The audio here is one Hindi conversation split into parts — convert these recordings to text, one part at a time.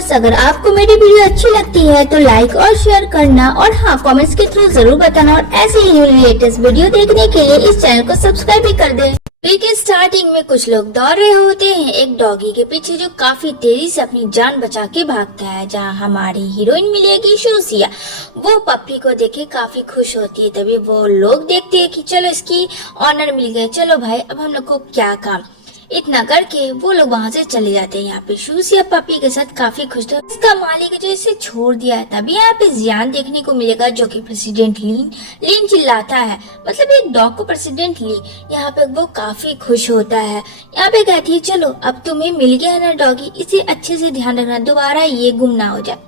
व्यूअर्स, अगर आपको मेरी वीडियो अच्छी लगती है तो लाइक और शेयर करना और हाँ कमेंट्स के थ्रू जरूर बताना और ऐसे ही लेटेस्ट वीडियो देखने के लिए इस चैनल को सब्सक्राइब भी कर दें। वीडियो के स्टार्टिंग में कुछ लोग दौड़ रहे होते हैं एक डॉगी के पीछे जो काफी तेजी से अपनी जान बचा के भागता है। जहां हमारी हीरोइन मिलेगी शूसिया, वो पप्पी को देखे काफी खुश होती है। तभी वो लोग देखते हैं कि चलो इसकी ऑनर मिल गए, चलो भाई अब हम लोग को क्या काम। इतना करके वो लोग वहां से चले जाते हैं। यहाँ पे शूसिया पपी के साथ काफी खुश था। इसका मालिक जो इसे छोड़ दिया है। तभी यहाँ पे जियान देखने को मिलेगा जो कि प्रेसिडेंट लीन चिल्लाता है, मतलब एक डॉग को प्रेसिडेंट ली। यहाँ पे वो काफी खुश होता है। यहाँ पे कहती है चलो अब तुम्हें मिल गया है ना डॉगी, इसे अच्छे से ध्यान रखना, दोबारा ये गुम ना हो जाए।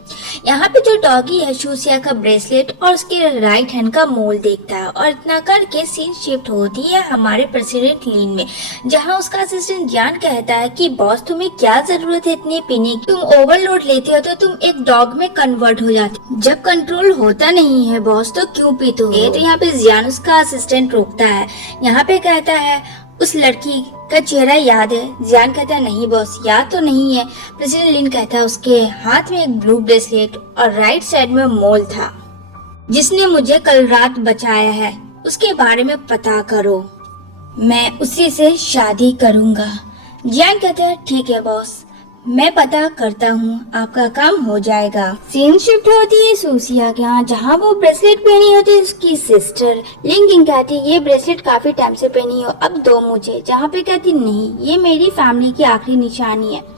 यहाँ पे जो डॉगी है शूसिया का ब्रेसलेट और उसके राइट हैंड का मोल देखता है और इतना करके सीन शिफ्ट होती है हमारे प्रेसिडेंट लीन में, जहाँ उसका असिस्टेंट जान कहता है कि बॉस तुम्हें क्या जरूरत है इतने पीने की, तुम ओवरलोड लेते हो तो तुम एक डॉग में कन्वर्ट हो जाते, जब कंट्रोल होता नहीं है बॉस तो क्यों पीते हो। तो यहाँ पे जियान उसका असिस्टेंट रोकता है। यहाँ पे कहता है उस लड़की का चेहरा याद है। जियान कहता है नहीं बॉस याद तो नहीं है। प्रेसिडेंट लिन कहता है उसके हाथ में एक ब्लू ब्रेसलेट और राइट साइड में मोल था जिसने मुझे कल रात बचाया है, उसके बारे में पता करो, मैं उसी से शादी करूंगा। जियान कहता है ठीक है बॉस, मैं पता करता हूँ, आपका काम हो जाएगा। सीन शिफ्ट होती है शूसिया के यहाँ, जहाँ वो ब्रेसलेट पहनी होती है उसकी सिस्टर लिंगिंग कहती है ये ब्रेसलेट काफी टाइम से पहनी हो, अब दो मुझे। जहाँ पे कहती नहीं ये मेरी फैमिली की आखिरी निशानी है।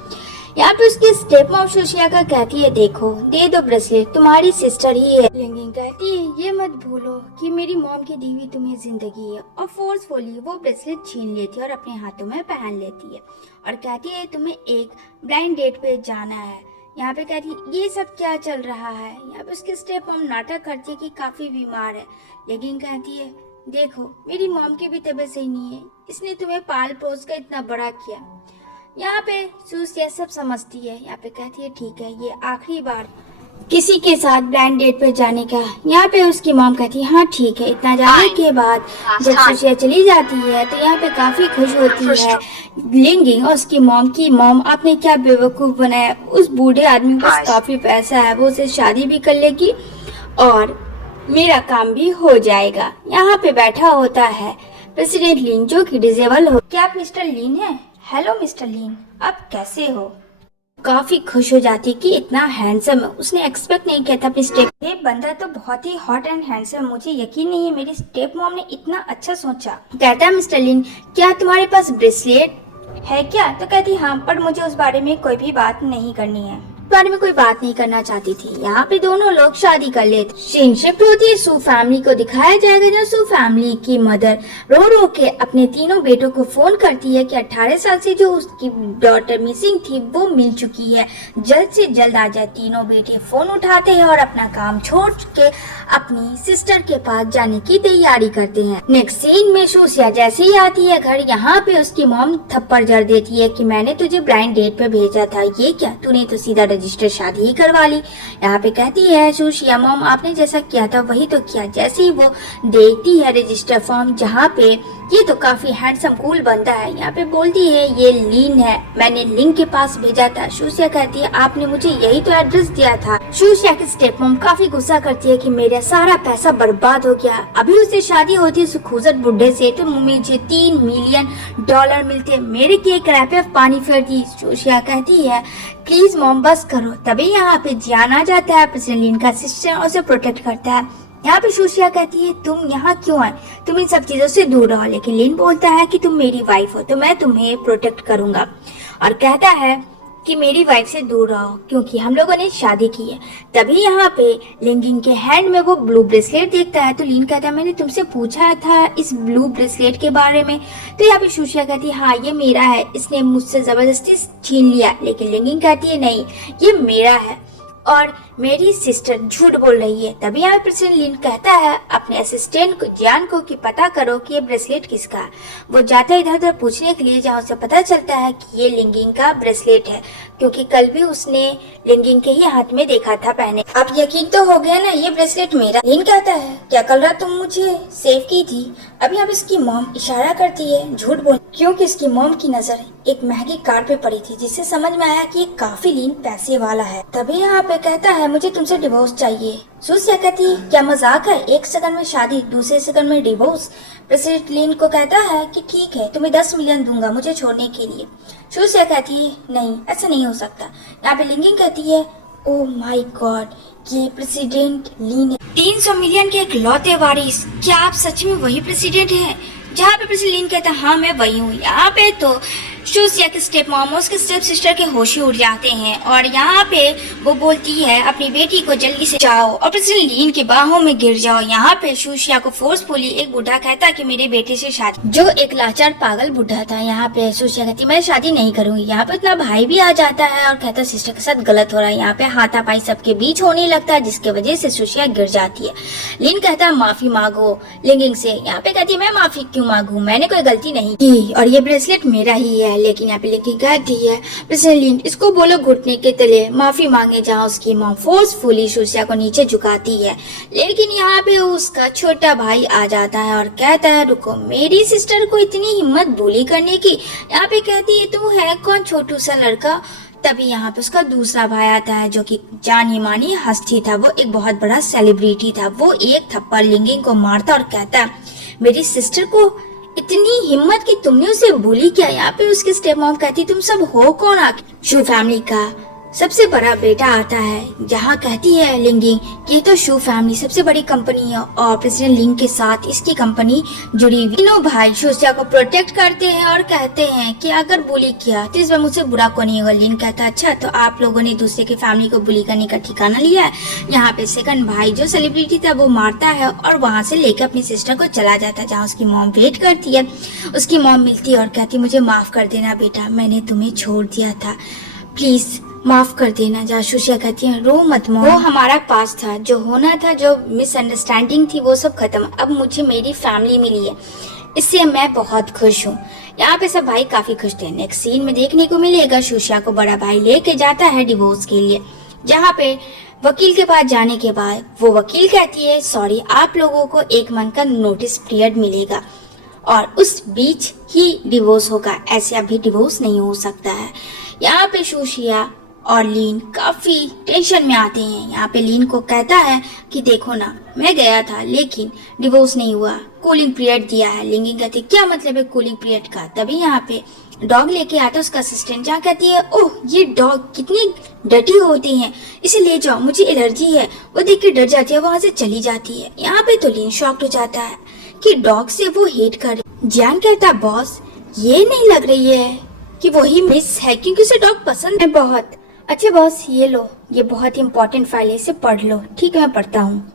यहाँ पे उसकी स्टेप मॉम शूसिया का कहती है देखो दे दो ब्रेसलेट, तुम्हारी सिस्टर ही है। लिंगिंग कहती है ये मत भूलो कि मेरी मॉम की दी हुई तुम्हें जिंदगी है, और फोर्सफुली वो ब्रेसलेट छीन लेती है और अपने हाथों में पहन लेती है और कहती है तुम्हें एक ब्लाइंड डेट पे जाना है। यहाँ पे कहती है ये सब क्या चल रहा है। यहाँ पे उसकी स्टेप मॉम नाटक करती है कि काफी बीमार है। लिंगिंग कहती है देखो मेरी मॉम की भी तबीयत सही नहीं है, इसने तुम्हें पाल पोस कर इतना बड़ा किया। यहाँ पे शूसिया सब समझती है। यहाँ पे कहती है ठीक है ये आखिरी बार किसी के साथ ब्लाइंड डेट पे जाने का। यहाँ पे उसकी मॉम कहती है हाँ ठीक है। इतना जाने के बाद जब शूसिया चली जाती है तो यहाँ पे काफी खुश होती है लिंगिंग और उसकी मॉम की मॉम आपने क्या बेवकूफ बनाया, उस बूढ़े आदमी के पास काफी पैसा है, वो उसे शादी भी कर लेगी और मेरा काम भी हो जाएगा। यहाँ पे बैठा होता है प्रेसिडेंट लीन जो कि डिजेबल हो। क्या आप मिस्टर लीन है? हेलो मिस्टर लीन, आप कैसे हो? काफी खुश हो जाती कि इतना हैंडसम है, उसने एक्सपेक्ट नहीं किया था अपनी स्टेप। ये बंदा तो बहुत ही हॉट एंड हैंडसम, मुझे यकीन नहीं है मेरी स्टेप मॉम ने इतना अच्छा सोचा। कहता है मिस्टर लीन क्या तुम्हारे पास ब्रेसलेट है क्या? तो कहती हाँ पर मुझे उस बारे में कोई भी बात नहीं करनी है, बारे में कोई बात नहीं करना चाहती थी। यहाँ पे दोनों लोग शादी कर लेते। सीन शिफ्ट होती है सू फैमिली को दिखाया जाएगा जहाँ सू फैमिली की मदर रो रो के अपने तीनों बेटों को फोन करती है कि 18 साल से जो उसकी डॉटर मिसिंग थी वो मिल चुकी है, जल्द से जल्द आ जाए। तीनों बेटे फोन उठाते हैं और अपना काम छोड़ के अपनी सिस्टर के पास जाने की तैयारी करते हैं। नेक्स्ट सीन में शूसिया जैसे ही आती है घर, यहाँ पे उसकी मॉम थप्पड़ जड़ देती है कि मैंने तुझे ब्लाइंड डेट पे भेजा था, ये क्या तूने तो सीधा रजिस्टर शादी ही करवा ली। यहाँ पे कहती है शूसिया मॉम आपने जैसा किया था वही तो किया। जैसे ही वो देखती है रजिस्टर फॉर्म जहाँ पे ये तो काफी हैंडसम कूल बनता है, यहाँ पे बोलती है ये लीन है, मैंने लिंक के पास भेजा था। शूसिया कहती है आपने मुझे यही तो एड्रेस दिया था। शूसिया की स्टेप मॉम काफी गुस्सा करती है कि मेरा सारा पैसा बर्बाद हो गया, अभी उससे शादी होती है सुखूजत बुढ़े से तो मुझे $3 मिलियन मिलते, मेरे केक पे पानी फेरती। शूसिया कहती है प्लीज मॉम बस करो। तभी यहाँ पे जियान आ जाता है, प्रेसिडेंट लीन का सिस्टर उसे प्रोटेक्ट करता है। यहाँ पे शूसिया कहती है तुम यहाँ क्यों आए, तुम इन सब चीजों से दूर रहो। लेकिन लीन बोलता है कि तुम मेरी वाइफ हो तो मैं तुम्हें प्रोटेक्ट करूंगा और कहता है कि मेरी वाइफ से दूर रहो क्योंकि हम लोगों ने शादी की है। तभी यहाँ पे लिंगिंग के हैंड में वो ब्लू ब्रेसलेट देखता है तो लीन कहता है मैंने तुमसे पूछा था इस ब्लू ब्रेसलेट के बारे में। तो यहाँ पे शूसिया कहती है हाँ ये मेरा है, इसने मुझसे जबरदस्ती छीन लिया। लेकिन लिंगिंग कहती है नहीं ये मेरा है और मेरी सिस्टर झूठ बोल रही है। तभी यहाँ प्रेसिडेंट लीन कहता है अपने असिस्टेंट को जियान को कि पता करो कि ये ब्रेसलेट किसका है। वो जाता है इधर उधर पूछने के लिए जहाँ उसे पता चलता है कि ये लिंगिंग का ब्रेसलेट है क्योंकि कल भी उसने लिंगिंग के ही हाथ में देखा था पहने। अब यकीन तो हो गया ना ये ब्रेसलेट मेरा। लीन कहता है क्या कल रात तुम मुझे सेव की थी? अभी अब इसकी मॉम इशारा करती है झूठ बोल क्योंकि इसकी मॉम की नजर एक महंगी कार पे पड़ी थी, जिससे समझ में आया कि ये काफी लीन पैसे वाला है। तभी यहाँ पे कहता है मुझे तुमसे डिवोर्स चाहिए। सूसिया कहती है क्या मजाक है, एक सेकंड में शादी, दूसरे सेकंड में डिवोर्स। प्रेसिडेंट लीन को कहता है कि ठीक है, तुम्हें 10 मिलियन दूंगा मुझे छोड़ने के लिए। सूसिया कहती है नहीं, ऐसा नहीं हो सकता। यहाँ पे लिंगिंग कहती है ओह माय गॉड, ये प्रेसिडेंट लीन है, 300 मिलियन के इकलौते वारिस। क्या आप सच में वही प्रेसिडेंट हैं? जहाँ पे प्रेसिडेंट लीन कहता है हाँ मैं वही हूँ। यहाँ पे तो सूसिया के स्टेप मॉम उसके स्टेप सिस्टर के होश ही उड़ जाते हैं और यहाँ पे वो बोलती है अपनी बेटी को जल्दी से जाओ और प्रेसिडेंट लीन की बाहों में गिर जाओ। यहाँ पे सूसिया को फोर्सफुली एक बुढ़ा कहता है कि मेरे बेटे से शादी, जो एक लाचार पागल बुढ़ा था। यहाँ पे सूसिया कहती मैं शादी नहीं करूंगी। यहाँ पे इतना भाई भी आ जाता है और कहता सिस्टर के साथ गलत हो रहा है। यहाँ पे हाथापाई सबके बीच होने लगता है, जिसके वजह से सूसिया गिर जाती है। लीन कहता है माफी मांगो लिंगिंग से। यहाँ पे कहती है मैं माफी क्यों मांगू, मैंने कोई गलती नहीं की और ये ब्रेसलेट मेरा ही है। लेकिन यहाँ पे लिंगिंग कहती है प्रेसिडेंट लीन इसको बोलो घुटने के तले माफी मांगे। जहाँ उसकी मॉम फोर्सफुली सूसिया को नीचे झुकाती है, लेकिन यहाँ पे उसका छोटा भाई आ जाता है और कहता है रुको, मेरी सिस्टर को इतनी हिम्मत बुली करने की। यहाँ पे कहती है तू है कौन छोटू सा लड़का। तभी यहाँ पे उसका दूसरा भाई आता है जो कि जानी मानी हस्ती था, वो एक बहुत बड़ा सेलिब्रिटी था। वो एक थप्पड़ लिंगिंग को मारता और कहता है मेरी सिस्टर को इतनी हिम्मत कि तुमने उसे बुली किया। यहाँ पे उसकी स्टेप मॉम कहती तुम सब हो कौन? आखिर शू फैमिली का सबसे बड़ा बेटा आता है। जहाँ कहती है लिंगिंग कि ये तो शू फैमिली सबसे बड़ी कंपनी है और प्रेसिडेंट लिंग के साथ इसकी कंपनी जुड़ी हुई। तीनों भाई सूसिया को प्रोटेक्ट करते हैं और कहते हैं कि अगर बुली किया तो इस बार मुझसे बुरा को नहीं होगा। लिंग कहता अच्छा तो आप लोगों ने दूसरे की फैमिली को बुली करने का ठिकाना लिया है। यहाँ पे सेकंड भाई जो सेलिब्रिटी था वो मारता है और वहाँ से लेकर अपनी सिस्टर को चला जाता है, जहाँ उसकी मॉम वेट करती है। उसकी मॉम मिलती है और कहती मुझे माफ कर देना बेटा, मैंने तुम्हें छोड़ दिया था, प्लीज माफ कर देना। जहाँ सूसिया कहती है रो मत मॉम, वो हमारा पास था, जो होना था, जो मिसअंडरस्टैंडिंग थी वो सब खत्म। अब मुझे मेरी फैमिली मिली है, इससे मैं बहुत खुश हूँ। यहाँ पे सब भाई काफी खुश थे। नेक्स्ट सीन में देखने को मिलेगा सूसिया को बड़ा भाई लेके जाता है डिवोर्स के लिए, जहाँ पे वकील के पास जाने के बाद वो वकील कहती है सॉरी आप लोगों को 1 मंथ का नोटिस पीरियड मिलेगा और उस बीच ही डिवोर्स होगा, ऐसे अभी डिवोर्स नहीं हो सकता है। यहाँ पे सूसिया और लीन काफी टेंशन में आते हैं। यहाँ पे लीन को कहता है कि देखो ना मैं गया था लेकिन डिवोर्स नहीं हुआ, कूलिंग पीरियड दिया है। लिंगिंग कहती है क्या मतलब है कूलिंग पीरियड का। तभी यहाँ पे डॉग लेके आता है उसका असिस्टेंट, जहाँ कहती है ओह ये डॉग कितनी डटी होती हैं, इसे ले जाओ मुझे एलर्जी है। वो देख के डर जाती है, वहां से चली जाती है। यहाँ पे तो लीन शॉक्ड हो जाता है कि डॉग से वो हेट कर। जैन कहता है बॉस ये नहीं लग रही है कि वही मिस है, क्योंकि उसे डॉग पसंद है बहुत। अच्छा बॉस ये लो, ये बहुत इंपॉर्टेंट फाइल है, इसे पढ़ लो। ठीक है मैं पढ़ता हूँ।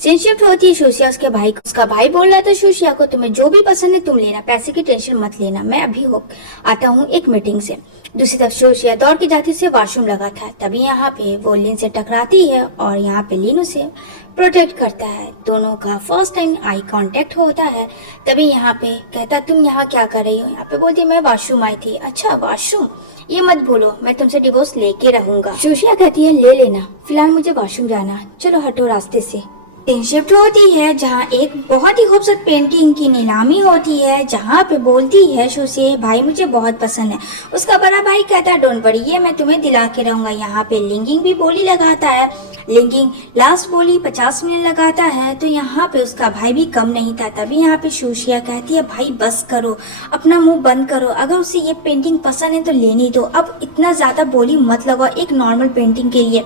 सीन शिफ्ट होती है सूसिया उसके भाई को। उसका भाई बोल रहा था सूसिया को तुम्हें जो भी पसंद है तुम लेना, पैसे की टेंशन मत लेना, मैं अभी हो आता हूँ एक मीटिंग से। दूसरी तरफ सूसिया दौड़ के जाती से वॉशरूम लगा था। तभी यहाँ पे वो लीन से टकराती है और यहाँ पे लीन उसे प्रोटेक्ट करता है। दोनों का फर्स्ट टाइम आई कांटेक्ट होता है। तभी यहाँ पे कहता तुम यहाँ क्या कर रही हो। यहाँ पे बोलती मैं वॉशरूम आई थी। अच्छा वॉशरूम, ये मत बोलो, मैं तुमसे डिवोर्स लेके रहूंगा। सूसिया कहती है ले लेना, फिलहाल मुझे वॉशरूम जाना, चलो हटो रास्ते से। सीन शिफ्ट होती है जहाँ एक बहुत ही खूबसूरत पेंटिंग की नीलामी होती है, जहाँ पे बोलती है सूसिया भाई मुझे बहुत पसंद है। उसका बड़ा भाई कहता है डोंट वरी, ये मैं तुम्हें दिला के रहूंगा। यहाँ पे लिंगिंग भी बोली लगाता है। लिंगिंग लास्ट बोली 50 मिनट लगाता है, तो यहाँ पे उसका भाई भी कम नहीं था। तभी यहाँ पे सूसिया कहती है भाई बस करो, अपना मुंह बंद करो, अगर उसे ये पेंटिंग पसंद है तो लेने दो, अब इतना ज्यादा बोली मत लगाओ एक नॉर्मल पेंटिंग के लिए।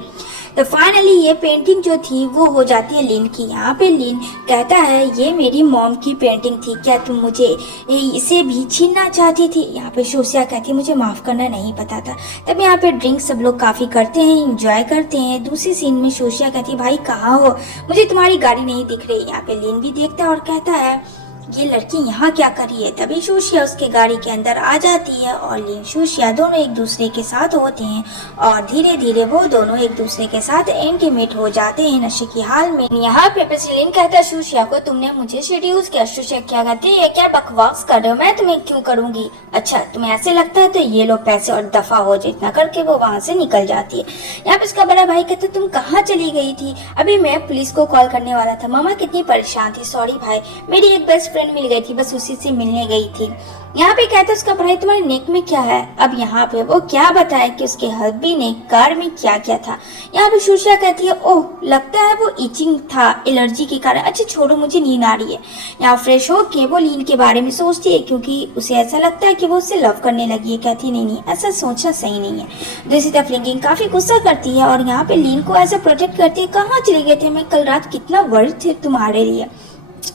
तो फाइनली ये पेंटिंग जो थी वो हो जाती है लीन की। यहाँ पे लीन कहता है ये मेरी मॉम की पेंटिंग थी, क्या तुम मुझे इसे भी छीनना चाहती थी। यहाँ पे सूसिया कहती है मुझे माफ करना, नहीं पता था। तब यहाँ पे ड्रिंक सब लोग काफी करते हैं, इंजॉय करते हैं। दूसरी सीन में सूसिया कहती है भाई कहाँ हो, मुझे तुम्हारी गाड़ी नहीं दिख रही। यहाँ पे लीन भी देखता है और कहता है ये लड़की यहाँ क्या कर रही है। तभी सूसिया उसके गाड़ी के अंदर आ जाती है और लीन सूसिया दोनों एक दूसरे के साथ होते हैं और धीरे धीरे वो दोनों एक दूसरे के साथ इंटीमेट हो जाते हैं नशे की हाल में। यहाँ पे लीन कहता है सूसिया को तुमने मुझे सेड्यूस किया। सूसिया क्या कहती है क्या बकवास कर रहे हो, मैं तुम्हें क्यों करूंगी, अच्छा तुम्हें ऐसे लगता है तो ये लो पैसे और दफा हो जाए। इतना करके वो वहाँ से निकल जाती है। यहाँ पे उसका बड़ा भाई कहता तुम कहाँ चली गई थी। अभी मैं पुलिस को कॉल करने वाला था, मामा कितनी परेशान थी, सॉरी भाई, मेरी एक बेस्ट फ्रेंड मिल गई थी, बस उसी से मिलने गई थी। यहाँ पे कहता है उसका भाई तुम्हारे नेक में क्या है। अब यहाँ पे वो क्या बताए कि उसके हस्बैंड ने कार में क्या किया था। यहाँ पे सुशिया कहती है ओह लगता है वो इचिंग था एलर्जी के कारण। अच्छा छोड़ो मुझे नींद आ रही है। यहाँ फ्रेश होके वो लीन के बारे में सोचती है क्योंकि उसे ऐसा लगता है कि वो उससे लव करने लगी है। कहती है नहीं ऐसा सोचना सही नहीं है। दूसरी तरफ लिंकिंग काफी गुस्सा करती है और यहाँ पे लीन को ऐसे प्रोटेक्ट करती है। कहाँ चले गए थे, मैं कल रात कितना वर्ड थे तुम्हारे लिए।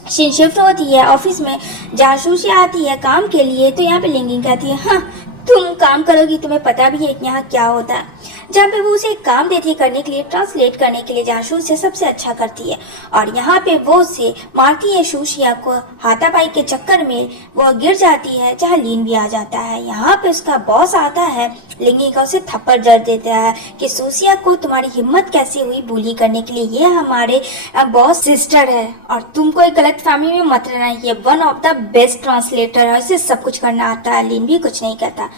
सीन शिफ्ट होती है ऑफिस में जहाँ सुशिया आती है काम के लिए। तो यहाँ पे लिंकिंग कहती है हाँ तुम काम करोगी, तुम्हें पता भी है कि यहाँ क्या होता है। जहाँ पे वो उसे एक काम देती है करने के लिए, ट्रांसलेट करने के लिए, जहाँ सुशिया सबसे अच्छा करती है। और यहाँ पे वो उसे मारती है सुशिया को। हाथापाई के चक्कर में वो गिर जाती है जहाँ लीन भी आ जाता है। यहाँ पे उसका बॉस आता है, लिंगी का उसे थप्पड़ जड़ देता है कि सुशिया को तुम्हारी हिम्मत कैसे हुई बुली करने के लिए, ये हमारे बॉस सिस्टर है और तुम कोई गलत फहमी में मत रहना, ये one of the best translator है, इसे सब कुछ करना आता है। लीन भी कुछ नहीं कहता।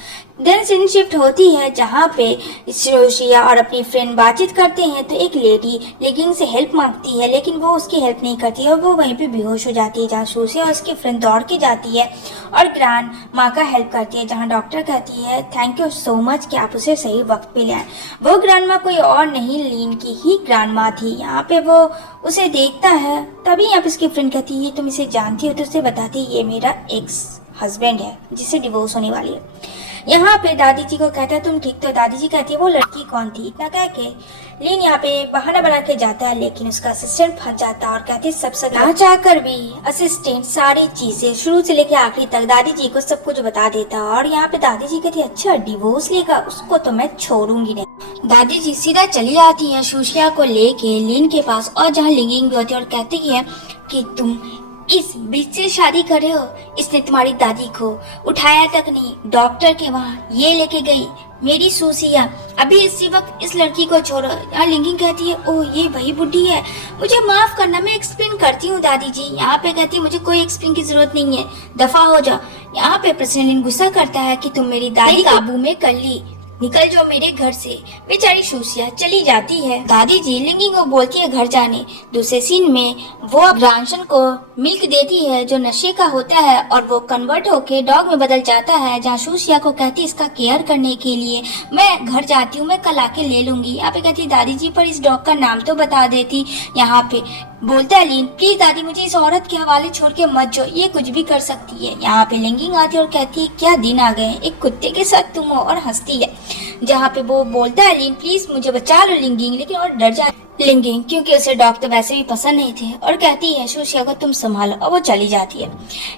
देन सीन शिफ्ट होती है जहाँ पे सुशिया और अपनी फ्रेंड बातचीत करते हैं। तो एक लेडी लिंकिंग से हेल्प मांगती है लेकिन वो उसकी हेल्प नहीं करती है और वो वहीं पे बेहोश हो जाती है। जहाँ सुशिया और उसकी फ्रेंड दौड़ के जाती है और ग्रैंड माँ का हेल्प करती है। जहाँ डॉक्टर कहती है थैंक यू सो मच कि आप उसे सही वक्त पे ले आए। वो ग्रैंड माँ कोई और नहीं लीन की ही ग्रैंड माँ थी। यहाँ पे वो उसे देखता है, तभी यहाँ पे उसकी फ्रेंड कहती है तुम इसे जानती हो। तो उसे बताती है ये मेरा एक्स हस्बैंड है जिससे डिवोर्स होने वाली है। यहाँ पे दादी जी को कहता है तुम ठीक तो। दादी जी कहती है वो लड़की कौन थी। इतना कह के लीन यहाँ पे बहाना बना के जाता है लेकिन उसका असिस्टेंट फंस जाता है और कहती है सब सच ना चाह कर भी असिस्टेंट सारी चीजें शुरू से लेकर आखिरी तक दादी जी को सब कुछ बता देता है। और यहाँ पे दादी जी कहती है अच्छा डिवोर्स लेगा, उसको तो मैं छोड़ूंगी नहीं। दादी जी सीधा चली आती है सुशिया को लेके लीन के पास और जहाँ लिंकिंग भी होती है और कहती है कि तुम इस बीच से शादी कर रहे हो। इसने तुम्हारी दादी को उठाया तक नहीं, डॉक्टर के वहाँ ये लेके गई मेरी सुशिया। अभी इसी वक्त इस लड़की को छोड़ो। यहाँ लिंकिंग कहती है ओह ये वही बुढ़ी है, मुझे माफ करना मैं एक्सप्लेन करती हूँ दादी जी। यहाँ पे कहती है मुझे कोई एक्सप्लेन की जरूरत नहीं है, दफा हो जाओ। यहाँ पे प्रेसिडेंट गुस्सा करता है कि तुम मेरी दादी काबू में कर ली, निकल जाओ मेरे घर से। बेचारी सुशिया चली जाती है। दादी जी लिंकिंग को बोलती है घर जाने। दूसरे सीन में वो ग्रांशन को मिल्क देती है जो नशे का होता है और वो कन्वर्ट होके डॉग में बदल जाता है। जहाँ सुशिया को कहती है इसका केयर करने के लिए मैं घर जाती हूँ, मैं कल आके ले लूंगी। यहाँ पे कहती है दादी जी पर इस डॉग का नाम तो बता देती। यहाँ पे बोलता है लीन प्लीज दादी मुझे इस औरत के हवाले छोड़ के मत जाओ, ये कुछ भी कर सकती है। यहाँ पे लिंकिंग आती है और कहती है क्या दिन आ गए, एक कुत्ते के साथ तुम हो, और हंसती है। जहाँ पे वो बोलता है लीन प्लीज मुझे बचा लो लिंकिंग, लेकिन और डर जाती लिंकिंग क्योंकि उसे डॉग तो वैसे भी पसंद नहीं थे और कहती है सुशिया को तुम संभालो और वो चली जाती है।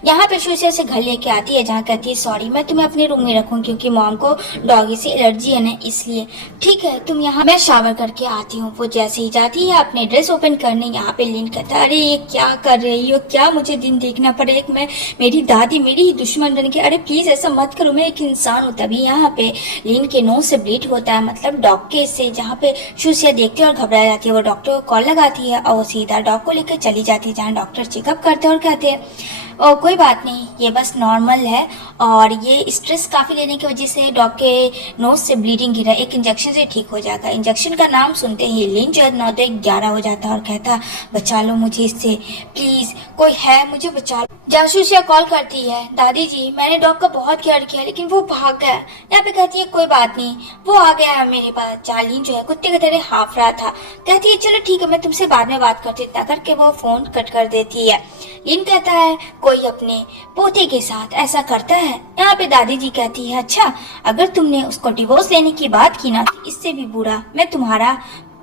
यहाँ पे सुशिया से घर लेके आती है जहाँ कहती है सॉरी मैं तुम्हें अपने रूम में रखूँ क्योंकि मॉम को डॉगी से एलर्जी है ना इसलिए। ठीक है तुम यहाँ, मैं शावर करके आती हूँ। वो जैसे ही जाती है अपने ड्रेस ओपन करने, यहाँ पे लिन कहता है अरे ये क्या कर रही हो, क्या मुझे दिन देखना पड़े, एक मैं मेरी दादी मेरी ही दुश्मन बन के, अरे प्लीज ऐसा मत करो मैं एक इंसान हूँ। तभी यहाँ पे लिन के नोज से ब्लीड होता है, मतलब डॉग के से, जहाँ पे सुशिया देखती है और घबरा जाती है। वो डॉक्टर को कॉल लगाती है और वो सीधा डॉग को लेकर चली जाती है जहाँ डॉक्टर चेकअप करते हैं और कहते हैं और कोई बात नहीं ये बस नॉर्मल है और ये स्ट्रेस काफ़ी लेने की वजह से डॉग के नोज से ब्लीडिंग गिरा, एक इंजेक्शन से ठीक हो जाएगा। इंजेक्शन का नाम सुनते ही लिन जो है 9-11 हो जाता है और कहता बचा लो मुझे इससे प्लीज़, कोई है मुझे बचा लो। जासूसिया कॉल करती है दादी जी मैंने डॉग का बहुत केयर किया लेकिन वो भाग गया। यहाँ पे कहती है कोई बात नहीं वो आ गया है मेरे पास। जालिन जो है कुत्ते की तरह हाफ रहा था, कहती है चलो ठीक है मैं तुमसे बाद में बात करती हूँ। इतना करके वो फोन कट कर देती है। लिन कहता है कोई अपने पोते के साथ ऐसा करता है। यहाँ पे दादी जी कहती है अच्छा अगर तुमने उसको डिवोर्स लेने की बात की ना इससे भी बुरा मैं तुम्हारा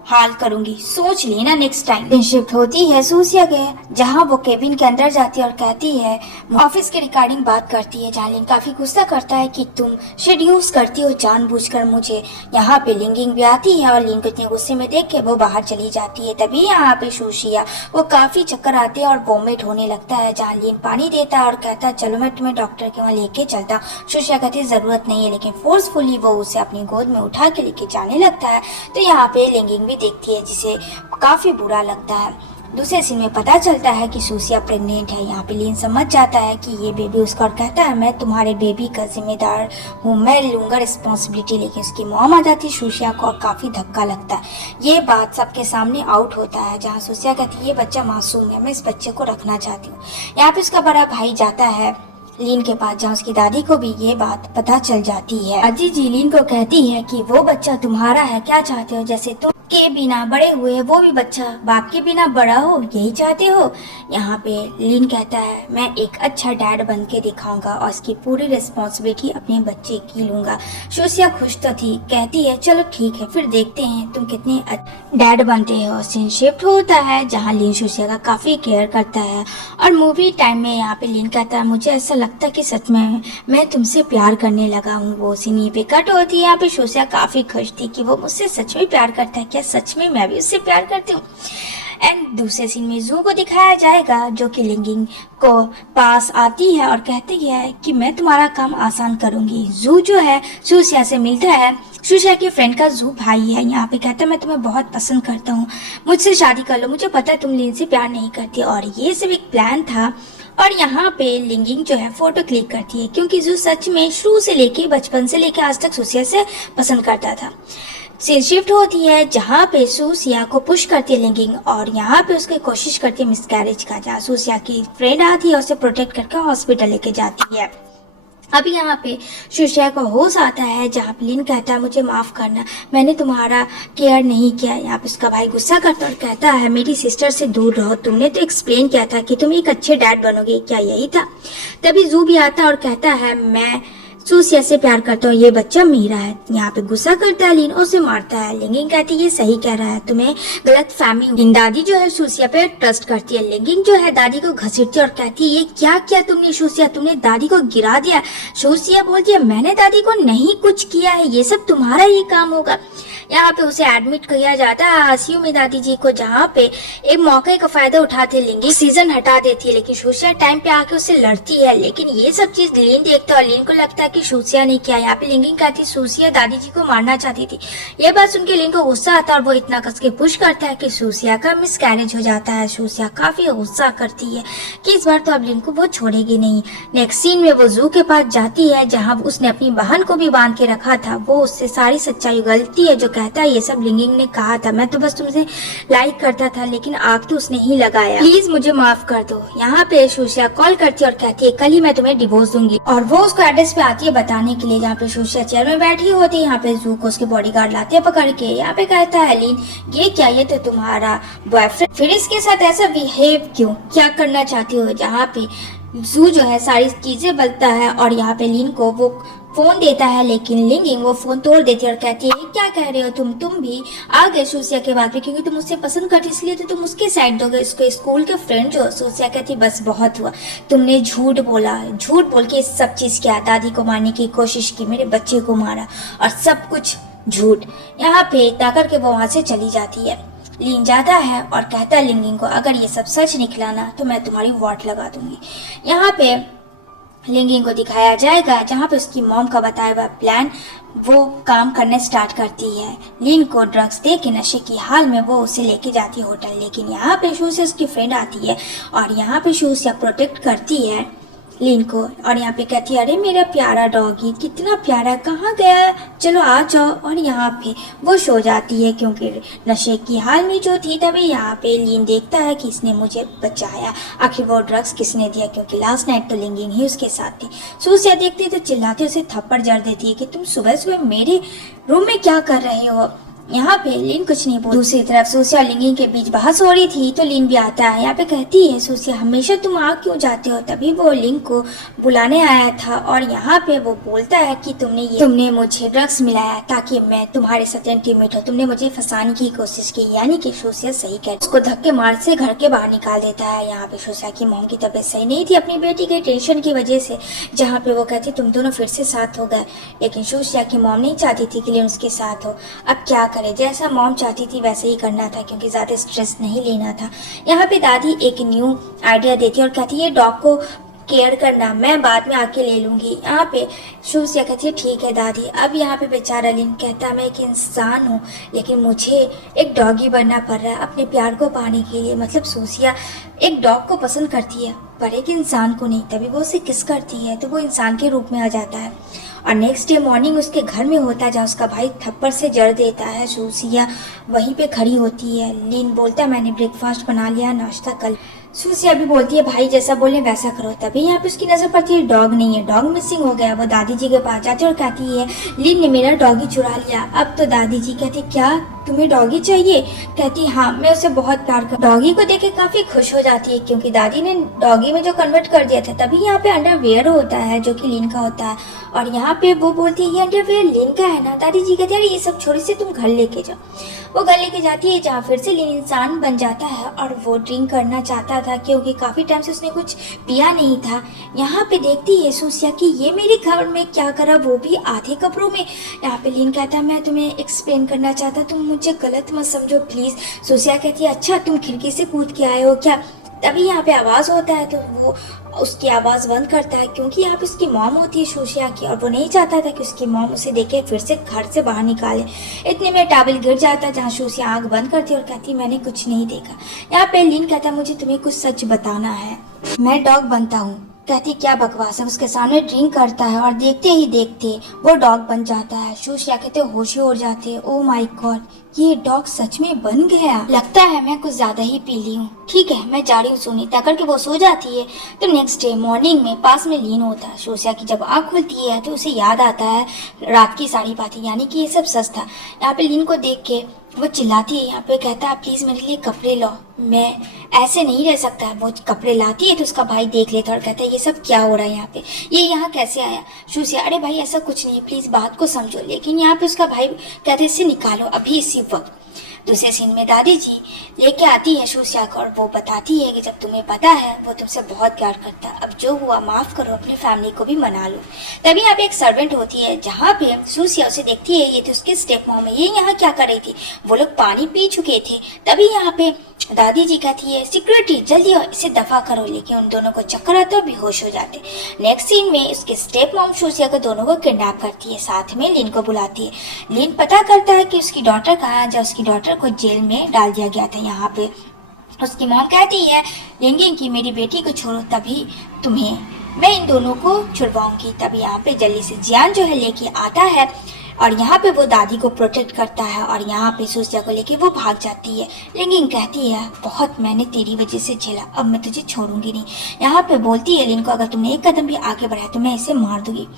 हाल करूंगी, सोच लेना नेक्स्ट टाइम। शिफ्ट होती है सूसिया के जहाँ वो केबिन के अंदर जाती है और कहती है ऑफिस के रिगार्डिंग बात करती है। जालिन काफी गुस्सा करता है कि तुम शेड्यूल्स करती हो जानबूझकर मुझे। यहाँ पे लिंगिंग भी आती है और लिंग को इतने गुस्से में देख के वो बाहर चली जाती है। तभी यहाँ पे सूसिया वो काफी चक्कर आते हैं और वोमिट होने लगता है। जालिन पानी देता है और कहता है चलो मैं तुम्हें डॉक्टर के वहाँ लेके चलता हूँ। सूसिया कहती है जरूरत नहीं है, लेकिन फोर्सफुली वो उसे अपनी गोद में उठा के लेके जाने लगता है। तो यहाँ पे लिंगिंग देखती है जिसे काफी बुरा लगता है। दूसरे सीन में पता चलता है कि सूसिया प्रेग्नेंट है। यहाँ पे लीन समझ जाता है कि ये बेबी उसका और कहता है मैं तुम्हारे बेबी का जिम्मेदार हूँ, मैं लूँगा रिस्पॉन्सिबिलिटी। लेकिन उसकी मॉम आ जाती है सूसिया को और काफ़ी धक्का लगता है। ये बात सबके सामने आउट होता है जहाँ सूसिया कहती है ये बच्चा मासूम है, मैं इस बच्चे को रखना चाहती हूँ। यहाँ पे उसका बड़ा भाई जाता है लीन के पास जहाँ उसकी दादी को भी ये बात पता चल जाती है। अजी जी लीन को कहती है कि वो बच्चा तुम्हारा है, क्या चाहते हो, जैसे तुम के बिना बड़े हुए वो भी बच्चा बाप के बिना बड़ा हो, यही चाहते हो। यहाँ पे लीन कहता है मैं एक अच्छा डैड बन के दिखाऊंगा और इसकी पूरी रिस्पॉन्सिबिलिटी अपने बच्चे की लूंगा। सूसिया खुश तो थी, कहती है चलो ठीक है फिर देखते हैं तुम कितने डैड बनते हो। सीन शिफ्ट होता है जहाँ लीन सूसिया का काफी केयर करता है और मूवी टाइम में यहाँ पे लीन कहता है मुझे ऐसा लगता है कि सच में मैं तुमसे प्यार करने लगा हूँ। वो सीन ये पे कट होती है। यहाँ पे सूसिया काफी खुश थी कि वो मुझसे सच में प्यार करता है, क्या सच में मैं भी उससे प्यार करती हूँ। एंड दूसरे सीन में जू को दिखाया जाएगा जो कि लिंगिंग को पास आती है और कहती है कि मैं तुम्हारा काम आसान करूंगी। जू जो है सूसिया से मिलता है। सूसिया की फ्रेंड का जू भाई है। यहाँ पे कहता है मैं तुम्हें बहुत पसंद करता हूँ, मुझसे शादी कर लो, मुझे पता है तुम लिन से प्यार नहीं करती। और ये सिर्फ एक प्लान था। और यहाँ पे लिंगिंग जो है फोटो क्लिक करती है क्योंकि जू सच में शुरू से लेके बचपन से लेके आज तक सूसिया से पसंद करता था। सीन शिफ्ट होती है जहाँ पे सूसिया को पुश करती है लिंगिंग और यहाँ पे उसकी कोशिश करती है मिसकैरेज का, जहाँ सूसिया की फ्रेंड आती है उसे प्रोटेक्ट करके हॉस्पिटल लेके जाती है। अभी यहाँ पे सूसिया को होश आता है जहाँ पे लिन कहता है मुझे माफ करना, मैंने तुम्हारा केयर नहीं किया। यहाँ पे उसका भाई गुस्सा करता और कहता है मेरी सिस्टर से दूर रहो, तुमने तो एक्सप्लेन किया था कि तुम एक अच्छे डैड बनोगे, क्या यही था। तभी जू भी आता है और कहता है मैं सूसिया से प्यार करता हूँ, ये बच्चा मेरा है। यहाँ पे गुस्सा करता है लीन और उसे मारता है। लिंगिंग कहती है ये सही कह रहा है, तुम्हें गलत फहमी हुई। दादी जो है सूसिया पे ट्रस्ट करती है। लिंगिंग जो है दादी को घसीटती है और कहती है ये क्या किया तुमने सूसिया, तुमने दादी को गिरा दिया। सूसिया बोलती है मैंने दादी को नहीं कुछ किया है, ये सब तुम्हारा ही काम होगा। यहाँ पे उसे एडमिट किया जाता है आईसीयू में दादी जी को, जहाँ पे एक मौके का फायदा उठाते लिंगिंग सीजन हटा देती है। लेकिन सूसिया टाइम पे आके उससे लड़ती है। लेकिन ये सब चीज लीन देखता है और लीन को लगता है कि सूसिया ने किया। यहाँ पे लिंगिंग कहती सूसिया दादी जी को मारना चाहती थी। ये बात सुन के लीन को गुस्सा आता है और वो इतना कस के पुश करता है कि सूसिया का मिसकैरेज हो जाता है। सूसिया काफी गुस्सा करती है कि इस बार तो अब लिन को वो छोड़ेगी नहीं। नेक्स्ट सीन में वो जू के पास जाती है जहाँ उसने अपनी बहन को भी बांध के रखा था। वो उससे सारी सच्चाई उगलती है जो कहता है ये सब लिंगिंग ने कहा था, मैं तो बस तुमसे लाइक करता था लेकिन आग तो उसने ही लगाया, प्लीज मुझे माफ कर दो। यहाँ पे सूसिया कॉल करती है और कहती है कल ही मैं तुम्हें डिवोर्स दूंगी और वो उसको एड्रेस पे आती है बताने के लिए। यहाँ पे सूसिया चेयर में बैठी होती है। यहाँ पे जू को उसके बॉडीगार्ड लाते हैं पकड़ के। यहाँ पे कहता है लीन ये क्या, ये तो तुम्हारा बॉयफ्रेंड, फिर इसके साथ ऐसा बिहेव क्यों, क्या करना चाहती हो। जहाँ पे जू जो है सारी चीजें बलता है और यहाँ पे लीन को वो फोन देता है लेकिन लिंगिंग वो फोन तोड़ देती है और कहती है क्या कह रहे हो तुम भी आ गए सूसिया के बाद में, क्योंकि तुम उससे पसंद करती इसलिए तो तुम उसके साइड दोगे, उसको स्कूल के फ्रेंड जो। सूसिया कहती बस बहुत हुआ, तुमने झूठ बोला, झूठ बोल के सब चीज किया, दादी को मारने की कोशिश की, मेरे बच्चे को मारा और सब कुछ झूठ। यहाँ पे ताकर के वो वहां से चली जाती है। लीन जाता है और कहता है लिंगिंग को अगर ये सब सच निकला ना तो मैं तुम्हारी वाट लगा दूंगी। यहाँ पे लिंगिंग को दिखाया जाएगा जहाँ पे उसकी मॉम का बताया हुआ प्लान वो काम करने स्टार्ट करती है। लीन को ड्रग्स दे के नशे की हाल में वो उसे लेके जाती है होटल। लेकिन यहाँ पे सूसिया उसकी फ्रेंड आती है और यहाँ पे सूसिया प्रोटेक्ट करती है लीन को और यहाँ पे कहती है अरे मेरा प्यारा डॉगी, कितना प्यारा, कहाँ गया, चलो आ जाओ। और यहाँ पे वो सो जाती है क्योंकि नशे की हाल में जो थी। तभी यहाँ पे लीन देखता है कि इसने मुझे बचाया, आखिर वो ड्रग्स किसने दिया, क्योंकि लास्ट नाइट तो लिंगिंग ही उसके साथ थी। सूसिया देखती तो चिल्लाती उसे थप्पड़ जड़ देती है कि तुम सुबह सुबह मेरे रूम में क्या कर रहे हो। यहाँ पे लीन कुछ नहीं बोलती। दूसरी तरफ सूसिया और लिंगिंग के बीच बहस हो रही थी तो लीन भी आता है। यहाँ पे कहती है सूसिया हमेशा तुम आ क्यों जाते हो। तभी वो लिंग को बुलाने आया था और यहाँ पे वो बोलता है कि तुमने मुझे ड्रग्स मिलाया ताकि मैं तुम्हारे साथ इंटीमेट हो, तुमने मुझे फंसाने की कोशिश की। यानी कि सूसिया सही कह, उसको धक्के मार से घर के बाहर निकाल देता है। यहाँ पे सूसिया की मॉम की तबीयत सही नहीं थी अपनी बेटी के टेंशन की वजह से, जहाँ पे वो कहती तुम दोनों फिर से साथ हो गए। लेकिन सूसिया की मॉम नहीं चाहती थी कि लीन उसके साथ हो। अब क्या करे, जैसा मॉम चाहती थी वैसे ही करना था क्योंकि ज्यादा स्ट्रेस नहीं लेना था। यहाँ पे दादी एक न्यू आइडिया देती है और कहती है डॉग को केयर करना, मैं बाद में आके ले लूँगी। यहाँ पे शूसिया कहती है ठीक है दादी। अब यहाँ पे बेचारा लिन कहता है मैं एक इंसान हूँ लेकिन मुझे एक डॉगी बनना पड़ रहा है अपने प्यार को पाने के लिए। मतलब शूसिया एक डॉग को पसंद करती है पर एक इंसान को नहीं। तभी वो उसे किस करती है तो वो इंसान के रूप में आ जाता है। और नेक्स्ट डे मॉर्निंग उसके घर में होता है जहाँ उसका भाई थप्पड़ से जड़ देता है। शूसिया वहीं पे खड़ी होती है। लिन बोलता है मैंने ब्रेकफास्ट बना लिया, नाश्ता कर। शूसिया भी बोलती है भाई जैसा बोले वैसा करो। तभी यहाँ पे उसकी नजर पड़ती है डॉग नहीं है, डॉग मिसिंग हो गया। वो दादी जी के पास जाती है और कहती है लिन ने मेरा डॉगी चुरा लिया। अब तो दादी जी कहती क्या तुम्हें डॉगी चाहिए? कहती हाँ मैं उसे बहुत प्यार कर। डॉगी को देख के काफी खुश हो जाती है क्योंकि दादी ने डॉगी में जो कन्वर्ट कर दिया था। तभी यहाँ पे अंडरवेयर होता है जो कि लिन का होता है और यहाँ पे वो बोलती है ये अंडरवेयर लिन का है ना। दादी जी कहते हैं ये सब छोड़ी से तुम घर लेके जाओ। वो घर लेके जाती है जहाँ फिर से लिन इंसान बन जाता है और वो ड्रिंक करना चाहता था क्योंकि काफी टाइम से उसने कुछ पिया नहीं था। यहाँ पे देखती है शूसिया कि ये मेरे घर में क्या करा, वो भी आधे कपड़ों में। यहाँ पे लिन कहता है मैं तुम्हें एक्सप्लेन करना चाहता, तुम मुझे गलत मत समझो प्लीज। शूसिया कहती है अच्छा तुम खिड़की से कूद के आए हो क्या? तभी यहाँ पे आवाज होता है तो वो उसकी आवाज बंद करता है क्योंकि यहाँ पे उसकी मॉम होती है शूसिया की और वो नहीं चाहता था कि उसकी मॉम उसे देखे फिर से घर से बाहर निकाले। इतने में टावल गिर जाता है जहाँ शूसिया आंख बंद करती है और कहती है मैंने कुछ नहीं देखा। यहाँ पे लिन कहता है मुझे तुम्हें कुछ सच बताना है, मैं डॉग बनता हूँ। कहती क्या बकवास है। उसके सामने ड्रिंक करता है और देखते ही देखते वो डॉग बन जाता है। शूसिया कहते होश ही उड़ जाते हैं। ओ माय गॉड ये डॉग सच में बन गया, लगता है मैं कुछ ज्यादा ही पी ली हूँ। ठीक है मैं जा रही हूँ सोने। तक करके वो सो जाती है। तो नेक्स्ट डे मॉर्निंग में पास में लिन होता है। शूसिया की जब आँख खुलती है तो उसे याद आता है रात की सारी बातें, यानी कि ये सब सच था। यहाँ पे लिन को देख के वो चिल्लाती है। यहाँ पे कहता है प्लीज मेरे लिए कपड़े लो, मैं ऐसे नहीं रह सकता। वो कपड़े लाती है तो उसका भाई देख लेता है और कहता है ये सब क्या हो रहा है यहाँ पे, ये यहाँ कैसे आया? शूसिया अरे भाई ऐसा कुछ नहीं है प्लीज बात को समझो। लेकिन यहाँ पे उसका भाई कहता है इसे निकालो अभी इसी वक्त। दूसरे सीन में दादी जी लेके आती है शूसिया को और वो बताती है कि जब तुम्हें पता है वो तुमसे बहुत प्यार करता है, अब जो हुआ माफ करो, अपनी फैमिली को भी मना लो। तभी यहाँ पे एक सर्वेंट होती है जहाँ पे शूसिया उसे देखती है ये तो उसके स्टेप मॉम है, ये यहाँ क्या कर रही थी? वो लोग पानी पी चुके थे। तभी यहाँ पे दादी जी कहती है सिक्योरिटी जल्दी इसे दफा करो। लेकिन उन दोनों को चक्कर आता है, बेहोश हो जाते। नेक्स्ट सीन में उसके स्टेप मॉम शूसिया को दोनों को किडनैप करती है, साथ में लिन को बुलाती है। लिन पता करता है कि उसकी डॉटर कहाँ है, जब उसकी डॉटर को जेल में डाल दिया गया था। यहाँ पे उसकी मॉम कहती है लिंगिंग की मेरी बेटी को छोड़ो तभी तुम्हें मैं इन दोनों को छुड़वाऊंगी। तभी यहाँ पे जल्दी से जियान जो है लेके आता है और यहाँ पे वो दादी को प्रोटेक्ट करता है और यहाँ पे शूसिया को लेके वो भाग जाती है। लिंगिंग कहती है बहुत मैंने तेरी वजह से झेला, अब मैं तुझे छोड़ूंगी नहीं। यहाँ पे बोलती है लिन को अगर तुमने एक कदम भी आगे बढ़ाया तो मैं इसे मार दूंगी।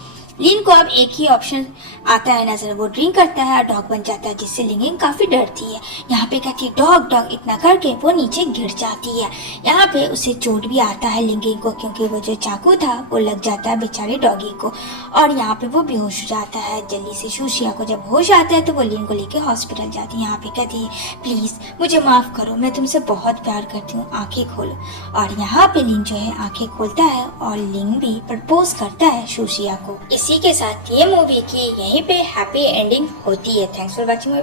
लिन को अब एक ही ऑप्शन आता है नजर, वो ड्रिंक करता है और डॉग बन जाता है, जिससे लिंगिंग काफी डरती है। यहाँ पे कहती है डॉग डॉग, इतना करके वो नीचे गिर जाती है। यहाँ पे उसे चोट भी आता है लिंगिंग को क्योंकि वो जो चाकू था वो लग जाता है बेचारे डॉगी को और यहाँ पे वो बेहोश हो जाता है। जल्दी से शूसिया को जब होश आता है तो वो लिन को लेके हॉस्पिटल जाती है। यहाँ पे कहती है प्लीज मुझे माफ करो, मैं तुमसे बहुत प्यार करती हूँ, आंखें खोलो। और यहाँ पे लिन जो है आंखें खोलता है और लिन भी प्रपोज करता है शूसिया को। इसी के साथ ये मूवी की यहीं पे हैप्पी एंडिंग होती है। Thanks for watching.